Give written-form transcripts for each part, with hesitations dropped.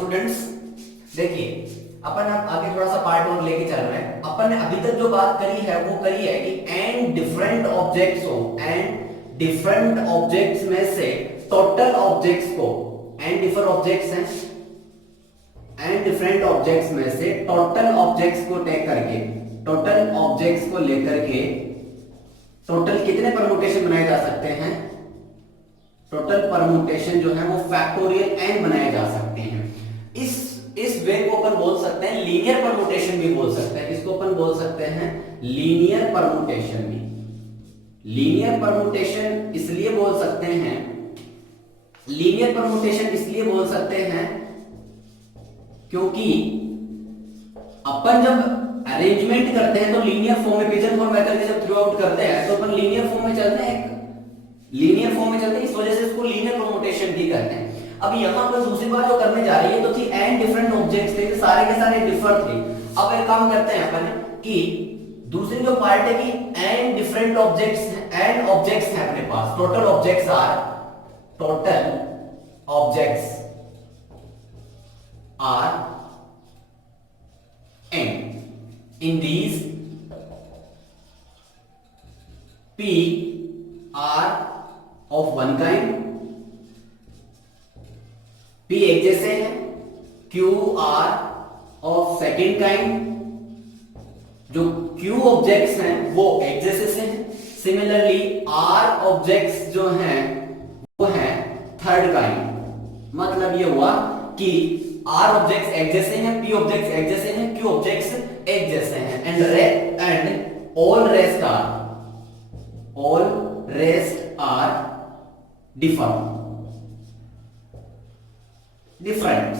Students, देखिए अपन अब आगे थोड़ा सा पार्ट और लेके चल रहे हैं। अपन ने अभी तक जो बात करी है वो करी है कि एंड डिफरेंट ऑब्जेक्ट्स हो, एंड डिफरेंट ऑब्जेक्ट्स में से टोटल ऑब्जेक्ट्स को, एंड डिफरेंट ऑब्जेक्ट्स हैं, एंड डिफरेंट ऑब्जेक्ट्स में से टोटल ऑब्जेक्ट्स को टेक करके, टोटल ऑब्जेक्ट्स को लेकर के टोटल कितने परमुटेशन बनाए जा सकते हैं, टोटल परमुटेशन जो है वो फैक्टोरियल एन बनाए जा सकते हैं। इस वे को अपन बोल सकते हैं लीनियर परमुटेशन भी बोल सकते हैं। इसको अपन बोल सकते हैं लीनियर परमुटेशन भी। लीनियर परमुटेशन इसलिए बोल सकते हैं, लीनियर परमुटेशन इसलिए बोल सकते हैं क्योंकि अपन जब अरेंजमेंट करते हैं तो लीनियर फॉर्म में, पिजन फॉर्म मेथड जब थ्रू आउट करते हैं तो अपन लीनियर फॉर्म में चलते हैं, लीनियर फॉर्म में चलते हैं, इस वजह से इसको लीनियर परमुटेशन भी कहते हैं। अब यहां पर दूसरी बात जो करने जा रही है तो थी एंड डिफरेंट ऑब्जेक्ट्स थे, सारे के सारे डिफर थे। अब एक काम करते हैं अपन कि दूसरी जो पार्ट है कि N different objects, N objects हैं अपने पास, total objects are, total objects are N in these P are of one kind, P एक जैसे हैं, Q are of second kind, जो Q ऑब्जेक्ट्स हैं वो एक जैसे से हैं। सिमिलरली R ऑब्जेक्ट्स जो हैं वो हैं थर्ड काइंड। मतलब ये हुआ कि R ऑब्जेक्ट्स एक जैसे हैं, P ऑब्जेक्ट्स एक जैसे हैं, Q ऑब्जेक्ट्स एक जैसे हैं, and all rest are different.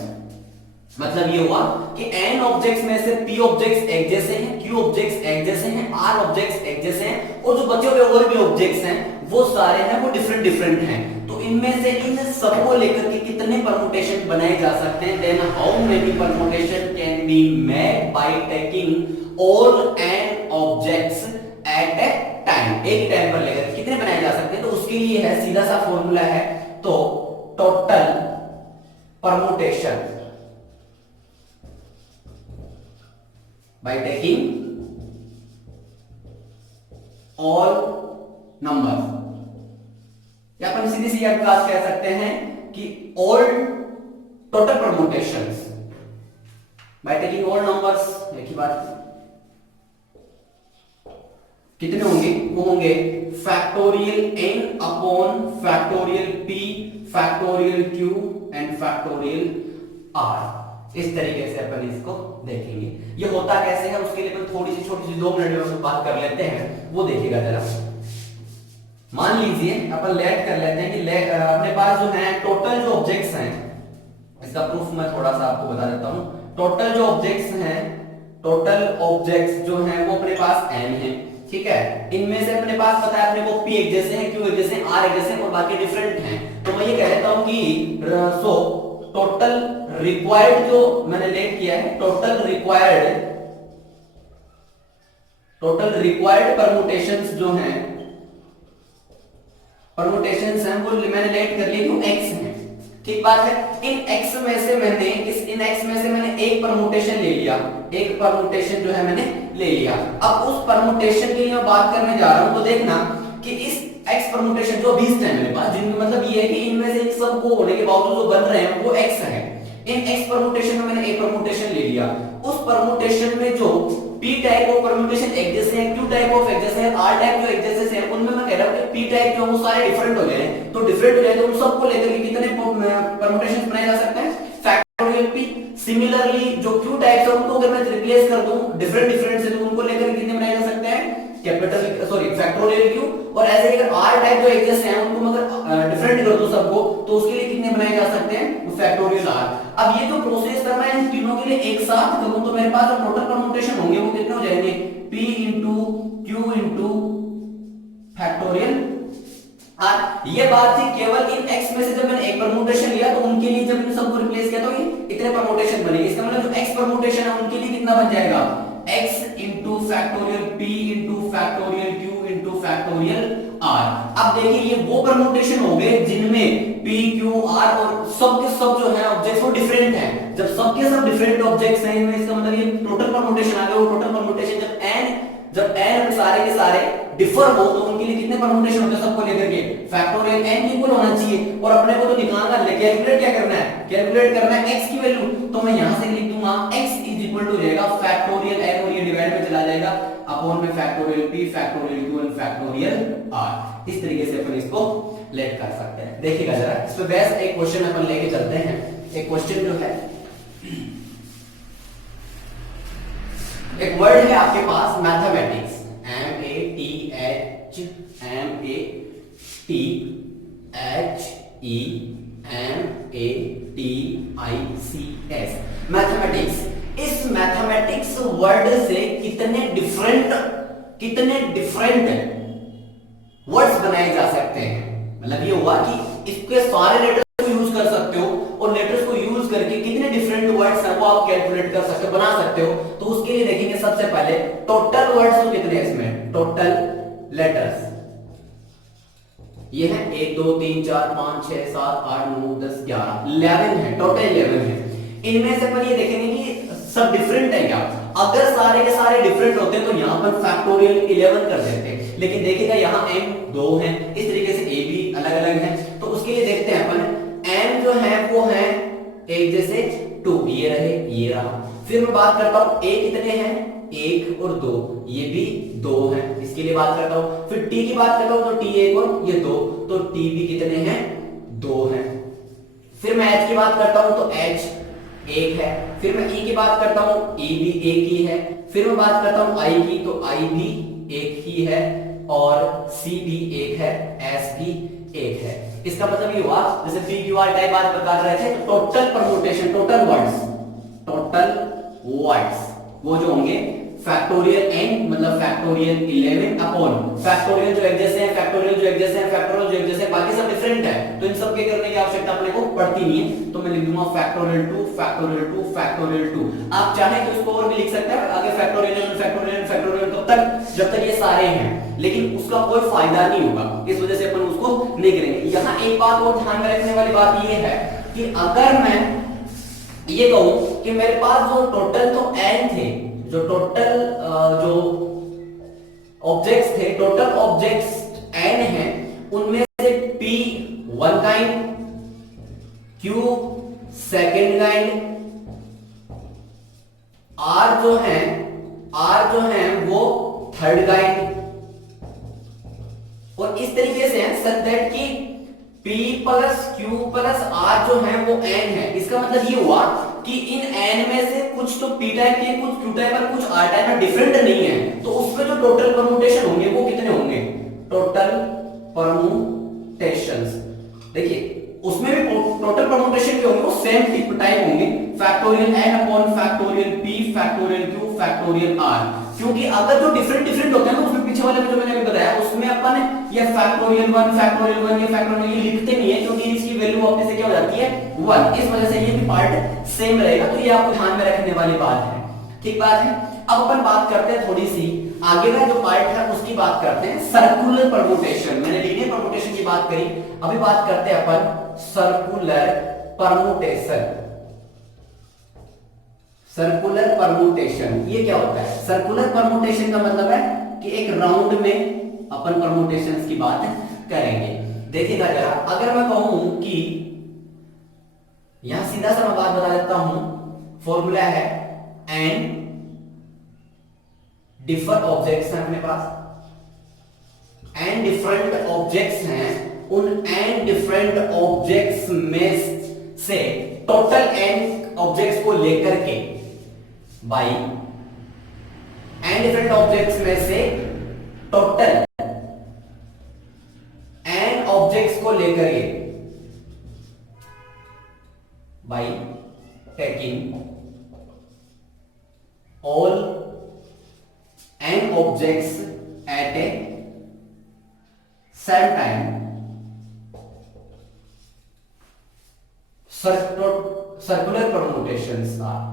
मतलब ये हुआ कि n ऑब्जेक्ट्स में से p ऑब्जेक्ट्स एक जैसे हैं, q ऑब्जेक्ट्स एक जैसे हैं, r ऑब्जेक्ट्स एक जैसे हैं, और जो बचे हुए और भी ऑब्जेक्ट्स हैं वो सारे हैं वो डिफरेंट डिफरेंट हैं। तो इनमें से इन सबको लेकर के कितने परमुटेशन बनाए जा सकते हैं? Then how many permutation can be made by taking all n objects at a time. एक टाइम पर लेकर कितने बनाए जा सकते हैं? तो उसके लिए है सीधा सा फॉर्मूला है, तो total permutation by taking all numbers, या अपन सीधी सी बात कह सकते हैं कि all total permutations by taking all numbers। एक ही बात, कितने होंगे? वो होंगे factorial n upon factorial p factorial q and factorial r। इस तरीके से अपन इसको देखेंगे। ये होता कैसे है उसके लिए अपन थोड़ी सी छोटी सी 2 मिनट में बात कर लेते हैं, वो देखिएगा जरा। मान लीजिए अपन लेट कर लेते हैं कि अपने पास जो है टोटल जो ऑब्जेक्ट्स हैं, इसका प्रूफ मैं थोड़ा सा आपको बता देता हूं। टोटल जो ऑब्जेक्ट्स हैं, टोटल ऑब्जेक्ट्स जो हैं वो अपने पास n है, ठीक है। इनमें से अपने पास पता है अपने को p एक जैसे हैं, q एक जैसे हैं, r एक जैसे हैं और बाकी डिफरेंट हैं। तो मैं ये कह देता हूं कि सो टोटल रिक्वायर्ड जो मैंने लेट किया है, टोटल रिक्वायर्ड परमुटेशंस जो हैं, परमुटेशंस हैं वो मैंने लेट कर लिए, क्यों? x है, ठीक बात है। इन x में से मैंने एक परमुटेशन ले लिया, एक परमुटेशन जो है मैंने ले लिया। अब उस परमुटेशन की मैं बात करने जा रहा हूं, तो देखना कि इस x परमुटेशन जो 20 है मेरे पास, जिनमें मतलब ये है कि इनमें से इन सब को होने के बावजूद जो बन रहे हैं वो x है। इन x परमुटेशन में मैंने एक परमुटेशन ले लिया, उस परमुटेशन में जो p टाइप ऑफ परमुटेशन एक जैसे हैं, q टाइप ऑफ एक जैसे हैं, r टाइप जो एक जैसे से हैं, उनमें मैं कह रहा हूं कि p टाइप जो वो सारे डिफरेंट हो जाए। तो डिफरेंट हो जाए तो उन सबको लेकर के कितने परमुटेशंस बनाए जा सकते हैं? Factorial p। सिमिलरली जो q टाइप है उनको अगर मैं रिप्लेस कर दूं डिफरेंट से, तो उनको लेकर कितने बनाए जा सकते हैं? Factorial q। और ऐसे अगर r टाइप जो एक जैसे हैं उनको अगर डिफरेंट कर दूं सबको, तो उसके लिए कितने बनाए जा सकते हैं? Factorial r। अब ये जो प्रोसेस करना है इन तीनों के लिए एक साथ करूं तो मेरे पास जो टोटल परमुटेशन होंगे वो कितने हो जाएंगे? p into q into factorial r। ये बात थी केवल इन x में से जब मैंने एक परमुटेशन लिया तो उनके लिए जब इन सबको रिप्लेस किया तो ये इतने परमुटेशन बनेंगे। इसका मतलब जो x परमुटेशन है उनके लिए कितना बन जाएगा? x into factorial p into factorial q into factorial r। अब देखिए ये वो परमुटेशन हो गए जिनमें p q r और सब के सब जो है ऑब्जेक्ट्स वो डिफरेंट हैं। जब सबके सब डिफरेंट ऑब्जेक्ट्स हैं इनमें, इसका मतलब ये टोटल परमुटेशन आ गया। वो टोटल परमुटेशन जब n सारे के सारे डिफर हो तो उनके लिए कितने परमुटेशन होते हैं सबको लेकर के, फैक्टोरियल n इक्वल होना चाहिए। और अपने को तो निकालना है, कैलकुलेट क्या करना है, कैलकुलेट करना है x की वैल्यू। तो मैं यहां से लिख दूंगा x इज इक्वल टू रहेगा फैक्टोरियल n और ये डिवाइड में चला जाएगा अपॉन में फैक्टोरियल p फैक्टोरियल q और फैक्टोरियल r। इस तरीके से अपन इसको लेट कर सकते हैं। देखिएगा जरा इस पे बेस एक क्वेश्चन अपन लेके चलते हैं। एक क्वेश्चन जो है, एक वर्ड है आपके पास मैथमेटिक्स, MATHEMATICS, मैथमेटिक्स। इस मैथमेटिक्स वर्ड से कितने डिफरेंट वर्ड्स बनाए जा सकते हैं। मतलब ये हुआ कि इसके सारे लेटर्स को यूज कर सकते हो और लेटर्स को यूज करके कितने डिफरेंट वर्ड्स हैं वो आप कैलकुलेट कर सकते हो, बना सकते हो। तो उसके लिए देखेंगे सबसे पहले टोटल वर्ड्स तो कितने हैं इसमें, टोटल लेटर्स ये है 1 2 3 4 5 6 7 8 9 10 11 11 है, टोटल 11 है। इनमें से अपन ये देखेंगे कि सब डिफरेंट है क्या। अगर सारे के सारे डिफरेंट होते तो यहां पर फैक्टोरियल 11 कर देते, लेकिन देखिएगा यहां m 2 है, इस तरीके से a भी अलग अलग है। तो उसके लिए देखते हैं अपन m जो है वो है एक जैसे 2, ये रहे ये रहा। फिर मैं बात करता हूं a कितने हैं, 1 और 2, ये भी 2 है, इसके लिए बात करता हूं। फिर t की बात करता हूं तो t 1 और ये 2, तो t भी कितने हैं, 2 है। फिर मैं h की बात करता हूं तो h 1 है। फिर मैं e की बात करता हूं, e भी 1 ही है। फिर मैं बात करता हूं i की, तो i भी 1 ही है और c भी 1 है, s भी 1 है। इसका मतलब ये हुआ जैसे p q r टाइप बात बता रहे थे, तो टोटल परम्यूटेशन, टोटल वर्ड्स वो जो होंगे फैक्टोरियल n मतलब फैक्टोरियल 11 अपॉन फैक्टोरियल जो एक जैसे हैं, फैक्टोरियल जो एक जैसे हैं, फैक्टोरियल जो एक जैसे हैं, बाकी सब डिफरेंट है। तो इन सब के करने की आवश्यकता अपने को पड़ती नहीं है। तो मैं लिख दूंगा फैक्टोरियल 2 फैक्टोरियल 2 फैक्टोरियल 2। आप चाहे तो इसको और भी लिख सकते हैं आगे फैक्टोरियल फैक्टोरियल फैक्टोरियल तब तक जब तक ये सारे हैं, लेकिन उसका कोई फायदा नहीं होगा, इस वजह से अपन उसको नहीं करेंगे। यहां एक बात और ध्यान में रखने वाली बात ये है कि अगर मैं ये कहूं कि मेरे पास जो टोटल तो n थे, जो टोटल जो ऑब्जेक्ट्स थे, टोटल ऑब्जेक्ट्स n हैं, उनमें से p 1 kind, q second kind, r जो है वो थर्ड काइंड, और इस तरीके से है सच दैट कि p plus q plus r जो है वो n है। इसका मतलब ये हुआ कि इन n में से कुछ तो p टाइप के, कुछ q टाइप और कुछ r टाइप में डिफरेंट नहीं है। तो उसमें जो टोटल परम्यूटेशन होंगे वो कितने होंगे, टोटल परम्यूटेशंस। देखिए उसमें भी टोटल परम्यूटेशन के होंगे वो सेम टाइप होंगे, factorial n upon factorial p factorial q factorial r। क्योंकि अगर जो डिफरेंट होते हैं ना, उसमें पीछे वाले में जो मैंने अभी बताया उसमें अपन ये फैक्टोरियल 1 ये फैक्टोरियल ये लिखते नहीं है, क्योंकि इसकी वैल्यू वापस से क्या हो जाती है 1। इस वजह से ये भी पार्ट सेम रहेगा। तो ये आपको ध्यान में रखने वाली बात है, ठीक बात है। अब अपन बात करते हैं थोड़ी सी आगे का जो पार्ट है उसकी बात करते हैं, सर्कुलर परम्यूटेशन। मैंने लीनियर परम्यूटेशन की बात करी, अभी बात करते हैं अपन सर्कुलर परम्यूटेशन। सर्कुलर परम्यूटेशन ये क्या होता है, सर्कुलर परम्यूटेशन का मतलब है कि एक राउंड में अपन परम्यूटेशंस की बात करेंगे। देखिएगा जरा, अगर मैं कहूं कि यहां सीधा सा मैं बात बता देता हूं, फॉर्मूला है n डिफरेंट ऑब्जेक्ट्स हैं अपने पास, n डिफरेंट ऑब्जेक्ट्स हैं, उन n डिफरेंट ऑब्जेक्ट्स में से टोटल n ऑब्जेक्ट्स को लेकर के बाई n डिफरेंट ऑब्जेक्ट्स में से टोटल n ऑब्जेक्ट्स को लेकर के by taking all n objects at a same time, circular permutations are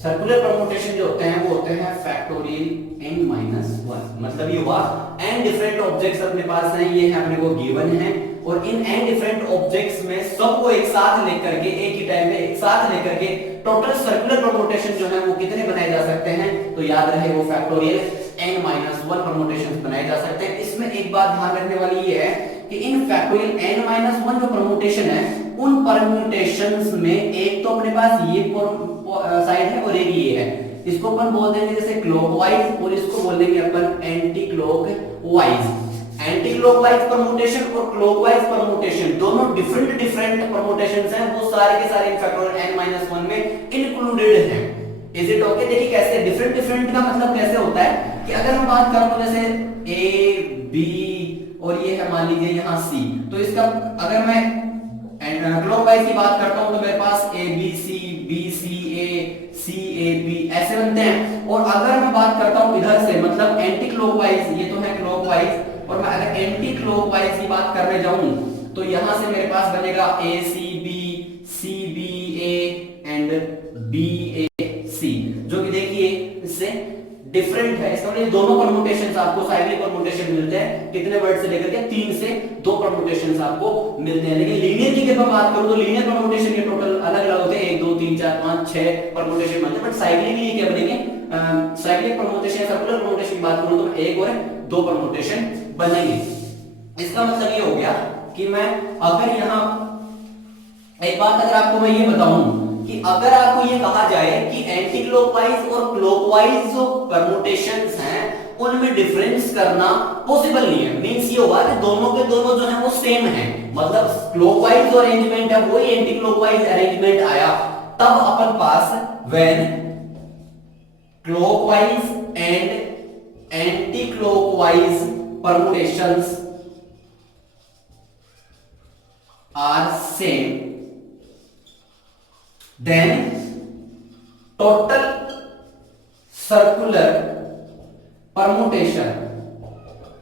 circular permutation जो होते हैं वो होते हैं फैक्टोरियल n माइनस वन। मतलब ये हुआ n डिफरेंट ऑब्जेक्ट्स अपने पास हैं, ये है अपने को गिवन है, और इन n डिफरेंट ऑब्जेक्ट्स में सबको एक साथ लेकर के एक ही टाइम पे एक साथ लेकर के टोटल सर्कुलर परम्यूटेशन जो है वो कितने बनाए जा सकते हैं, तो याद रहे वो factorial n minus one permutation बनाए जा सकते हैं। इसमें एक बात ध्यान रखने वाली ये है कि इन फैक्टोरियल n माइनस वन जो परम्यूटेशन है उन परम्यूटेशंस में एक तो अपने पास ये साइड है और एक ये है, इसको अपन बोल देंगे जैसे क्लॉकवाइज और इसको बोल देंगे अपन anticlockwise. Anticlockwise permutation और क्लॉकवाइज परम्यूटेशन दोनों डिफरेंट डिफरेंट परम्यूटेशंस हैं, वो सारे के सारे इन फैक्टोरियल n माइनस वन में इंक्लूडेड हैं। Is it okay? देखिए कैसे डिफरेंट डिफरेंट का मतलब कैसे होता है कि अगर हम बात करें तो जैसे ए बी और ये है मान लीजिए यहाँ सी, तो इसका अगर मैं क्लॉकवाइज की बात करता हूं तो मेरे पास A B C A B ऐसे बनते हैं। और अगर मैं बात करता हूं इधर से मतलब एंटी क्लॉकवाइज, ये तो है क्लॉकवाइज, और मैं अगर एंटी क्लॉकवाइज की बात करने जाऊं तो यहां से मेरे पास बनेगा A C B A and B A C, जो कि देखिए इससे डिफरेंट है। इसका मतलब दोनों परम्यूटेशंस आपको साइक्लिक परम्यूटेशन मिलते हैं, कितने वर्ड से लेकर के 3 से 2 परम्यूटेशंस आपको मिलते हैं। लेकिन लीनियर की अगर बात करूं तो लीनियर परम्यूटेशन के टोटल अलग अलग होते हैं, 1 2 3 4 5 6 परम्यूटेशन बनते हैं। बट साइक्लिक के लिए क्या बनेंगे, साइक्लिक परम्यूटेशन सर्कुलर परम्यूटेशन की बात करूं तो 1 और 2 परम्यूटेशन बनेंगे। इसका मतलब ये हो गया कि मैं अगर यहां एक बात अगर आपको मैं ये बताऊं कि अगर आपको ये कहा जाए कि एंटी क्लॉकवाइज और क्लॉकवाइज जो परम्यूटेशंस हैं उनमें डिफरेंस करना पॉसिबल नहीं है, मींस ये होगा कि दोनों के दोनों जो है वो सेम है, मतलब क्लॉकवाइज जो अरेंजमेंट है वही एंटी क्लॉकवाइज अरेंजमेंट आया, तब अपन पास when clockwise and anticlockwise permutations are same then total circular permutation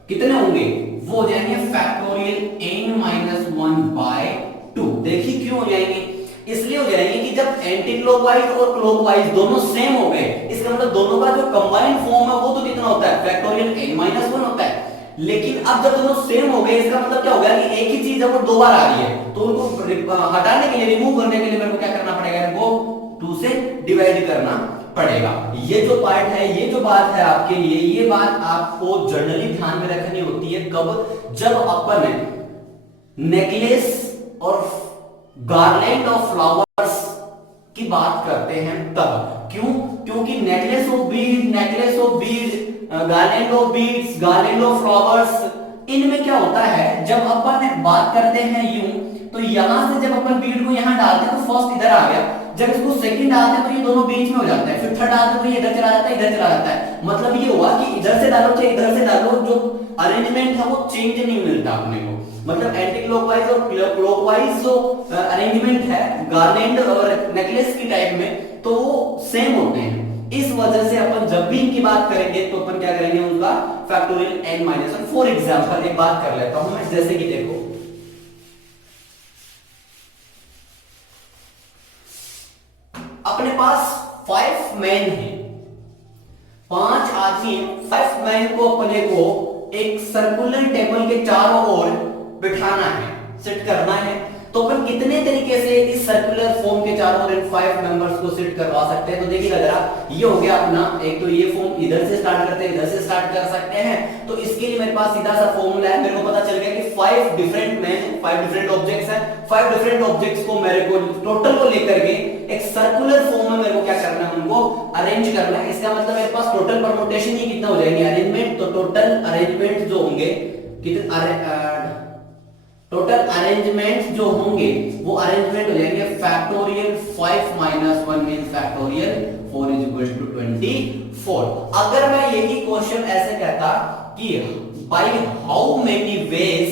कितने होंगे, वो हो जाएंगे factorial n minus one by two. देखिए क्यों हो जाएंगे, इसलिए हो जाएंगे कि जब एंटी क्लॉकवाइज और क्लॉकवाइज दोनों सेम हो गए, इसका मतलब दोनों का जो कंबाइंड फॉर्म है वो तो कितना होता है, फैक्टोरियल n माइनस वन होता है। लेकिन अब जब दोनों सेम हो गए इसका मतलब क्या हो गया कि एक ही चीज है वो 2 बार आ रही है, तो उनको हटाने के लिए रिमूव करने के लिए मेरे को क्या करना पड़ेगा, इनको 2 से डिवाइड करना पड़ेगा। ये जो पार्ट है, ये जो बात है आपके लिए, ये बात आपको जनरली ध्यान में रखनी होती है कब, जब अपन नेकलेस और गार्लैंड ऑफ फ्लावर्स की बात करते हैं तब। क्यों? क्योंकि necklace of Beed, garland of beads, garland of flowers, इनमें क्या होता है जब अपन बात करते हैं यूं, तो यहां से जब अपन बीड को यहां डालते हैं तो फर्स्ट इधर आ गया, जब इसको सेकंड डालते हैं तो ये दोनों बीच में हो जाते हैं, फिर थर्ड डालते हैं तो ये इधर चला जाता है, इधर चला जाता है। मतलब ये हुआ कि इधर से डालो चाहे इधर से डालो, जो अरेंजमेंट है वो चेंज नहीं मिलता अपने को। मतलब एंटी क्लॉकवाइज और क्लॉकवाइज जो अरेंजमेंट है गार्लैंड और नेकलेस की टाइप में, तो वो सेम होते हैं। इस वजह से अपन जब भी इनकी बात करेंगे तो अपन क्या करेंगे, उनका factorial n minus one. For example एक बात कर लेता हूं मैं, जैसे कि देखो अपने पास 5 मैन है, 5 आदमी, 5 मैन को अपने को एक सर्कुलर टेबल के चारों ओर बिठाना है, सेट करना है। तो अपन कितने तरीके से इस सर्कुलर फॉर्म के चारों ओर 5 मेंबर्स को सेट करवा सकते हैं, तो देखिएगा जरा, ये हो गया अपना, एक तो ये फॉर्म इधर से स्टार्ट करते हैं, इधर से स्टार्ट कर सकते हैं। तो इसके लिए मेरे पास सीधा सा फॉर्मूला है, मेरे को पता चल गया कि 5 डिफरेंट मैन, 5 डिफरेंट ऑब्जेक्ट्स हैं, 5 डिफरेंट ऑब्जेक्ट्स को मेरे को टोटल को लेकर के एक सर्कुलर फॉर्म में मेरे को क्या करना है, उनको अरेंज करना है। इसका मतलब मेरे पास टोटल परम्यूटेशन ही कितना हो जाएंगे, अरेंजमेंट, तो टोटल अरेंजमेंट जो होंगे कितने, टोटल अरेंजमेंट जो होंगे वो अरेंजमेंट हो जाएंगे फैक्टोरियल 5 माइनस 1 means factorial 4 is equal to 24। अगर मैं यही क्वेश्चन ऐसे कहता कि by how many ways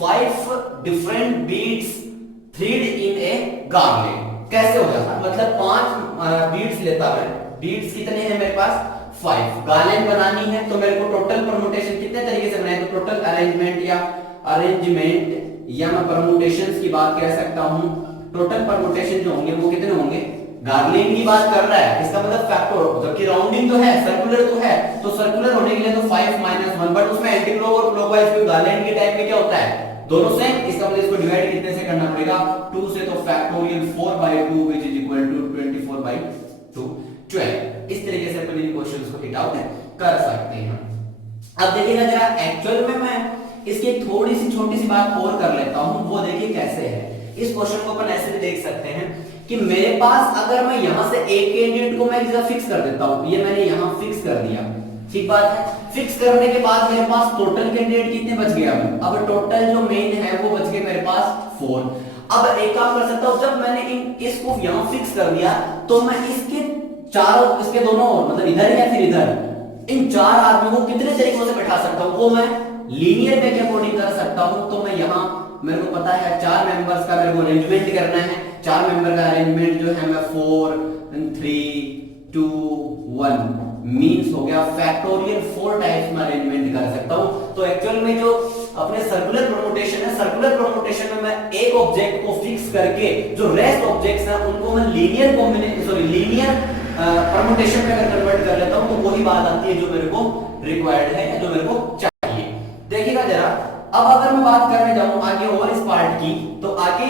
5 different beads thread in a garland, कैसे हो जाता, मतलब 5 बीड्स लेता मैं, बीड्स कितने हैं मेरे पास 5, गार्लैंड बनानी है तो मेरे को टोटल परम्यूटेशन कितने तरीके से बनाए, तो टोटल अरेंजमेंट या मैं परम्यूटेशंस की बात कह सकता हूं टोटल परम्यूटेशन जो होंगे वो कितने होंगे, गार्लिन की बात कर रहा है, इसका मतलब फैक्टर, जबकि राउंडिंग तो है, सर्कुलर तो है, तो सर्कुलर होने के लिए तो 5 माइनस 1, बट उसमें एंटी क्लॉक और क्लॉकवाइज, क्योंकि गार्लिन के टाइप में क्या होता है, दोनों सेम, इसका मतलब इसको डिवाइड कितने से करना पड़ेगा, 2 से, तो factorial 4/2 which is equal to 24/2 12। इस तरीके से अपन इन क्वेश्चंस को हिट आउट कर सकते हैं। अब देखिएगा जरा एक्चुअल में मैं इसकी थोड़ी सी छोटी सी बात और कर लेता हूं, वो देखिए कैसे है। इस क्वेश्चन को अपन ऐसे भी देख सकते हैं कि मेरे पास अगर मैं यहां से एक कैंडिडेट को मैं इस जगह फिक्स कर देता हूं, ये मैंने यहां फिक्स कर दिया, ठीक बात है। फिक्स करने के बाद मेरे पास टोटल कैंडिडेट कितने बच गए, अब टोटल जो मेन है वो बच गए मेरे पास 4। अब एक काम कर सकता हूं, जब मैंने इसको यहां फिक्स कर दिया तो मैं इसके चारों, इसके दोनों ओर, मतलब इधर या फिर इधर, इन 4 आदमियों को कितने तरीकों से बैठा सकता हूं, वो मैं लीनियर में के अकॉर्डिंग कर सकता हूं। तो मैं यहां, मेरे को पता है 4 मेंबर्स का मेरे को अरेंजमेंट करना है, 4 मेंबर का अरेंजमेंट जो है मैं 4 3 2 1 मींस हो गया फैक्टोरियल 4 टाइप्स में अरेंजमेंट कर सकता हूं। तो एक्चुअल में जो अपने सर्कुलर परम्यूटेशन है, सर्कुलर परम्यूटेशन में मैं एक ऑब्जेक्ट को फिक्स करके जो रेस्ट ऑब्जेक्ट्स हैं उनको मैं linear combination, sorry linear permutation में अगर कन्वर्ट कर लेता हूं तो वही बात आती है जो मेरे को रिक्वायर्ड है, जो मेरे को चाहिए। देखिएगा जरा, अब अगर मैं बात करने जाऊं आगे और इस पार्ट की, तो आगे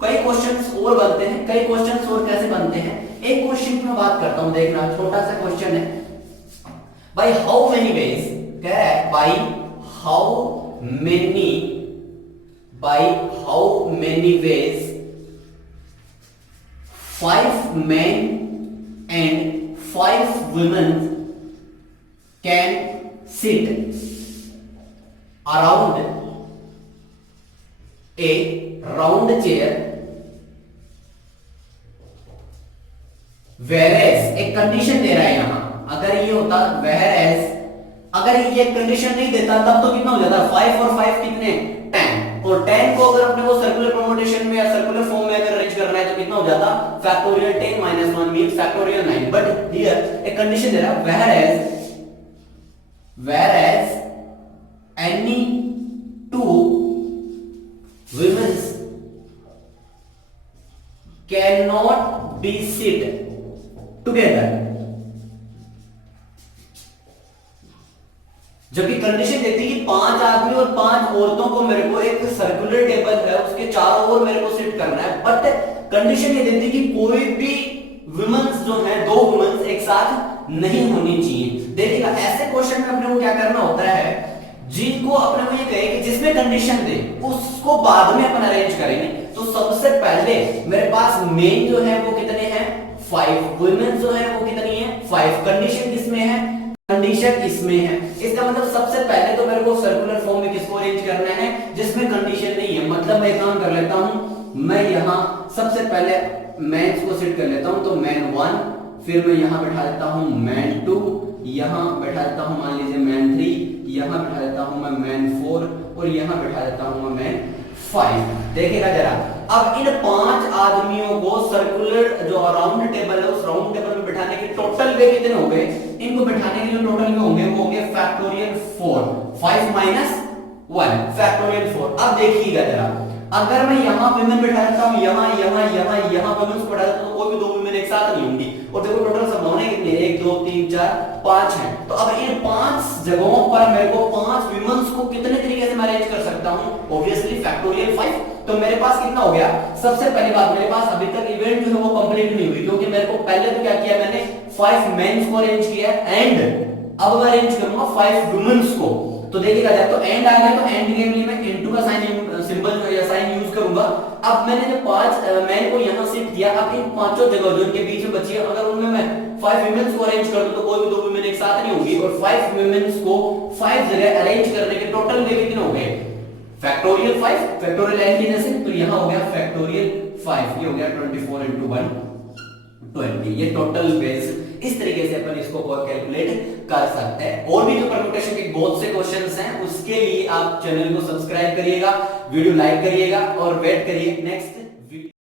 कई क्वेश्चंस और बनते हैं। कई क्वेश्चंस और कैसे बनते हैं, एक क्वेश्चन की मैं बात करता हूं, देखना छोटा सा क्वेश्चन है, बाय हाउ मेनी वेज, कह रहा है bye how many ways 5 men and 5 women can sit around a round chair, whereas एक कंडीशन दे रहा है यहां, अगर ये होता whereas, अगर ये कंडीशन नहीं देता तब तो कितना हो जाता, 5 और 5 कितने 10, और 10 को अगर अपने को सर्कुलर परम्यूटेशन में या सर्कुलर फॉर्म में अगर अरेंज करना है तो कितना हो जाता, factorial 10 - 1 means factorial 9। But here एक कंडीशन दे रहा है whereas any 2 women cannot be sit together, जबकि कंडीशन देती है कि 5 आदमी और 5 औरतों को मेरे को एक सर्कुलर टेबल है उसके चारों ओर मेरे को सिट करना है, बट कंडीशन ये देती है कि कोई भी वुमेन्स जो है, 2 वुमेन्स एक साथ नहीं होनी चाहिए। देखिएगा ऐसे क्वेश्चन में अपने को क्या करना होता है, जिनको अपने को ये कहे कि जिसमें कंडीशन दे उसको बाद में अपन अरेंज करेंगे। तो सबसे पहले मेरे पास मेन जो है वो कितने हैं 5, वुमेन्स जो है वो कितनी है 5, कंडीशन किसमें है, कंडीशन इसमें है। इसका मतलब सबसे पहले तो मेरे को सर्कुलर फॉर्म में किसको अरेंज करना है, जिसमें कंडीशन नहीं है। मतलब मैं काम कर लेता हूं, मैं यहां सबसे पहले मेंस को सेट कर लेता हूं, तो मैन 1, फिर मैं यहां बैठा देता हूं मैन 2, यहां बैठा देता हूं मान लीजिए मैन 3, यहां बैठा देता हूं मैं मैन 4, और यहां बैठा देता हूं मैं मैन 5। देखिएगा जरा, अब इन 5 आदमियों को सर्कुलर जो राउंड टेबल है उस राउंड टेबल में बैठाने के टोटल वे कितने हो गए, इनको बैठाने के जो टोटल वे होंगे वो होंगे फैक्टोरियल 4, 5 - 1 फैक्टोरियल 4। अब देखिएगा जरा, अगर मैं यहां वुमेन बैठा देता हूं, यहां वुमेन्स बैठा देता हूं, तो कोई भी 2 वुमेन एक साथ नहीं होंगी। और देखो टोटल संभावनाएं कितनी है, 1 2 3 4 5 है। तो अब इन 5 जगहों पर मेरे को 5 वुमेन्स को कितने तरीके से मैं अरेंज कर सकता हूं, ऑब्वियसली फैक्टोरियल 5। तो मेरे पास कितना हो गया, सबसे पहली बात मेरे पास अभी तक इवेंट जो है वो कंप्लीट नहीं हुई, क्योंकि मेरे को पहले तो क्या किया मैंने 5 मेंस को अरेंज किया एंड अब मैं अरेंज करूंगा 5 वुमेन्स को। तो देखिएगा जब तो एंड आ गया तो एंड के लिए मैं इनटू का साइन सिंबल या साइन यूज करूंगा। अब मैंने जो 5 मैन को यहां शिफ्ट किया, अब इन पांचों जगह जो इनके बीच में बची है अगर उनमें मैं 5 वुमेन्स को अरेंज कर दूं तो कोई भी 2 वुमेन एक साथ नहीं होंगी, और 5 वुमेन्स को 5 जगह अरेंज करने के टोटल वे कितने हो गए फैक्टोरियल 5, फैक्टोरियल n की जैसे, तो यहां हो गया फैक्टोरियल 5, ये हो गया 24 × 1 20, ये टोटल वेज। इस तरीके से अपन इसको कैलकुलेट कर सकते हैं। और भी जो परम्यूटेशन के बहुत से क्वेश्चंस हैं उसके लिए आप चैनल को सब्सक्राइब करिएगा, वीडियो लाइक करिएगा और वेट करिए नेक्स्ट